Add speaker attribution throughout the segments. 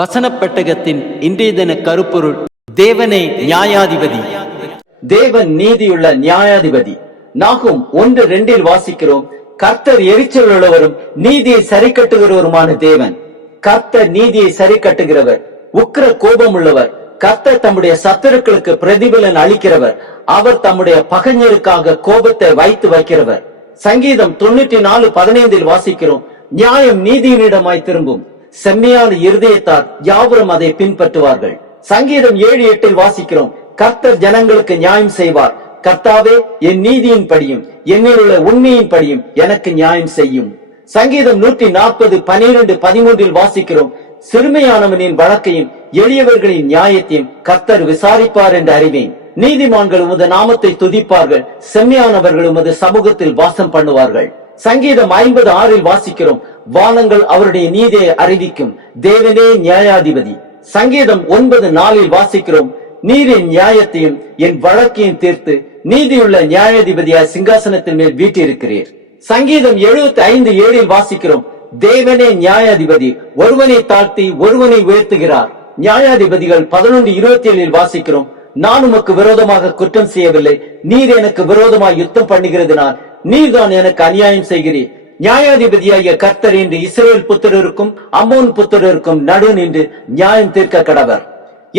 Speaker 1: வசனப்பெட்டகத்தின் இன்றைய தின கருப்பொருள் தேவனே நியாயாதிபதி தேவன் நீதியுள்ள நியாயாதிபதி நாகும் ஒன்று ரெண்டில் வாசிக்கிறோம் கர்த்தர் எரிச்சல் உள்ளவரும் நீதியை சரி கட்டுகிறவருமான தேவன் கர்த்தர் நீதியை சரி கட்டுகிறவர் உக்கிர கோபம் உள்ளவர் கர்த்தர் தம்முடைய சத்துருக்களுக்கு பிரதிபலன் அளிக்கிறவர் அவர் தம்முடைய பகைஞருக்காக கோபத்தை வைத்து வைக்கிறவர் சங்கீதம் தொண்ணூற்றி நாலு பதினைந்தில் வாசிக்கிறோம் நியாயம் நீதியினிடமாய் திரும்பும் செம்மையான இருதயத்தார் யாவரும் அதை பின்பற்றுவார்கள் சங்கீதம் ஏழு எட்டில் வாசிக்கிறோம் கர்த்தர் ஜனங்களுக்கு நியாயம் செய்வார் கர்த்தாவே என் நீதியின் படியும் என்னில் உள்ள உண்மையின் படியும் எனக்கு நியாயம் செய்யும் சங்கீதம் நூற்றி நாற்பது பனிரெண்டு பதிமூன்றில் வாசிக்கிறோம் சிறுமையானவனின் வழக்கையும் எளியவர்களின் நியாயத்தையும் கர்த்தர் விசாரிப்பார் என்று அறிவேன் நீதிமான்கள் உமது நாமத்தை துதிப்பார்கள் செம்மையானவர்கள் உமது சமூகத்தில் வாசம் பண்ணுவார்கள் சங்கீதம் ஐம்பது ஆறில் வாசிக்கிறோம் வானங்கள் அவருடைய நீதியை அறிவிக்கும் தேவனே நியாயாதிபதி சங்கீதம் ஒன்பது நாளில் வாசிக்கிறோம் நீரின் நியாயத்தையும் என் வழக்கையும் தீர்த்து நீதியுள்ள நியாயாதிபதியா சிங்காசனத்தின் மேல் வீட்டிருக்கிறீர் சங்கீதம் எழுபத்தி ஐந்து ஏழில் வாசிக்கிறோம் தேவனே நியாயாதிபதி ஒருவனை தாழ்த்தி ஒருவனை உயர்த்துகிறார் நியாயாதிபதிகள் பதினொன்று இருபத்தி ஏழில் வாசிக்கிறோம் நான் உமக்கு விரோதமாக குற்றம் செய்யவில்லை நீர் எனக்கு விரோதமாக யுத்தம் பண்ணுகிறதுனால் நீதான் எனக்கு அநியாயம் செய்கிறீர் நியாயாதிபதியாகிய கர்த்தர் என்று இஸ்ரேல் புத்திரருக்கும் அமோன் புத்திரருக்கும் நடு நின்று நியாயம் தீர்க்க கடவர்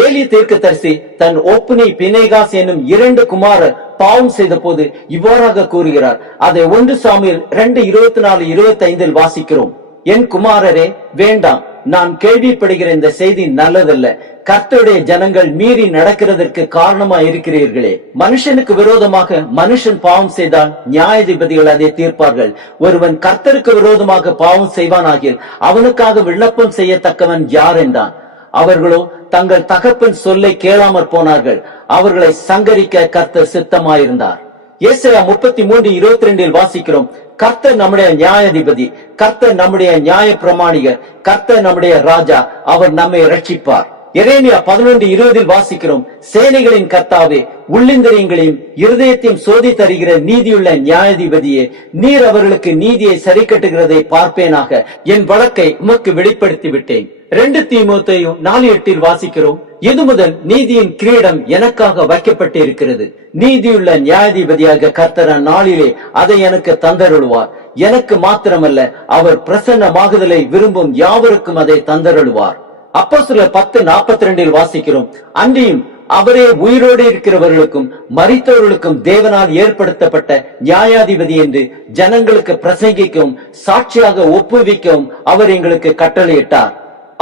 Speaker 1: ஏலி தீர்க்க தரிசி தன் ஒப்புனை பிணைகாஸ் எனும் இரண்டு குமாரர் பாவம் செய்த போது இவ்வாறாக கூறுகிறார் அதை ஒன்று சாமியில் ரெண்டு இருபத்தி நாலு இருபத்தி ஐந்தில் வாசிக்கிறோம் என் குமாரரே வேண்டாம் நான் கேள்விப்படுகிற இந்த செய்தி நல்லதல்ல கர்த்தருடைய ஜனங்கள் மீறி நடக்கிறதற்கு காரணமா இருக்கிறீர்களே மனுஷனுக்கு விரோதமாக மனுஷன் பாவம் செய்தால் நியாயாதிபதிகள் அதை தீர்ப்பார்கள் ஒருவன் கர்த்தருக்கு விரோதமாக பாவம் செய்வானாகில் அவனுக்காக விண்ணப்பம் செய்யத்தக்கவன் யார் என்றான் அவர்களோ தங்கள் தகப்பன் சொல்லை கேளாமற் போனார்கள் அவர்களை சங்கரிக்க கர்த்தர் சித்தமாயிருந்தார் ஏசையா முப்பத்தி மூன்று இருபத்தி ரெண்டில் வாசிக்கிறோம் கர்த்த நம்முடைய நியாயாதிபதி கர்த்த நம்முடைய நியாய பிரமாணிகர் கர்த்த நம்முடைய ராஜா அவர் நம்மை ரட்சிப்பார் எரேமியா பதினொன்று இருபதில் வாசிக்கிறோம் சேனைகளின் கர்த்தாவே உள்ளிந்தரியங்களையும் இருதயத்தையும் சோதி தருகிற நீதியுள்ள நியாயாதிபதியே நீர் அவர்களுக்கு நீதியை சரி கட்டுகிறதை பார்ப்பேனாக என் வழக்கை உமக்கு வெளிப்படுத்தி விட்டேன் ரெண்டு தீமோத்தையும் நாலு எட்டில் வாசிக்கிறோம் எது முதல் நீதியின் கிரீடம் எனக்காக வைக்கப்பட்டு இருக்கிறது நீதியுள்ள நியாயாதிபதியாக கர்த்தர நாளிலே அதை எனக்கு தந்தருள்வார் எனக்கு மாத்திரமல்ல அவர் பிரசன்னமாகுதலை விரும்பும் யாவருக்கும் அதை தந்தருள்வார் அப்போ சில பத்து நாற்பத்தி ரெண்டில் வாசிக்கிறோம் அன்றியும் அவரே உயிரோடு இருக்கிறவர்களுக்கும் மறித்தவர்களுக்கும் தேவனால் ஏற்படுத்தப்பட்ட நியாயாதிபதி என்று ஜனங்களுக்கு பிரசங்கிக்கவும் சாட்சியாக ஒப்புவிக்கவும் அவர் எங்களுக்கு கட்டளையிட்டார்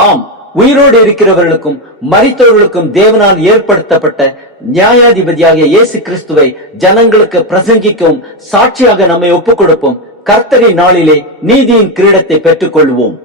Speaker 1: ஆம் உயிரோடு இருக்கிறவர்களுக்கும் மறித்தவர்களுக்கும் தேவனால் ஏற்படுத்தப்பட்ட நியாயாதிபதியாக இயேசு கிறிஸ்துவை ஜனங்களுக்கு பிரசங்கிக்கவும் சாட்சியாக நம்மை ஒப்புக் கொடுப்போம் கர்த்தரின் நாளிலே நீதியின் கிரீடத்தை பெற்றுக் கொள்வோம்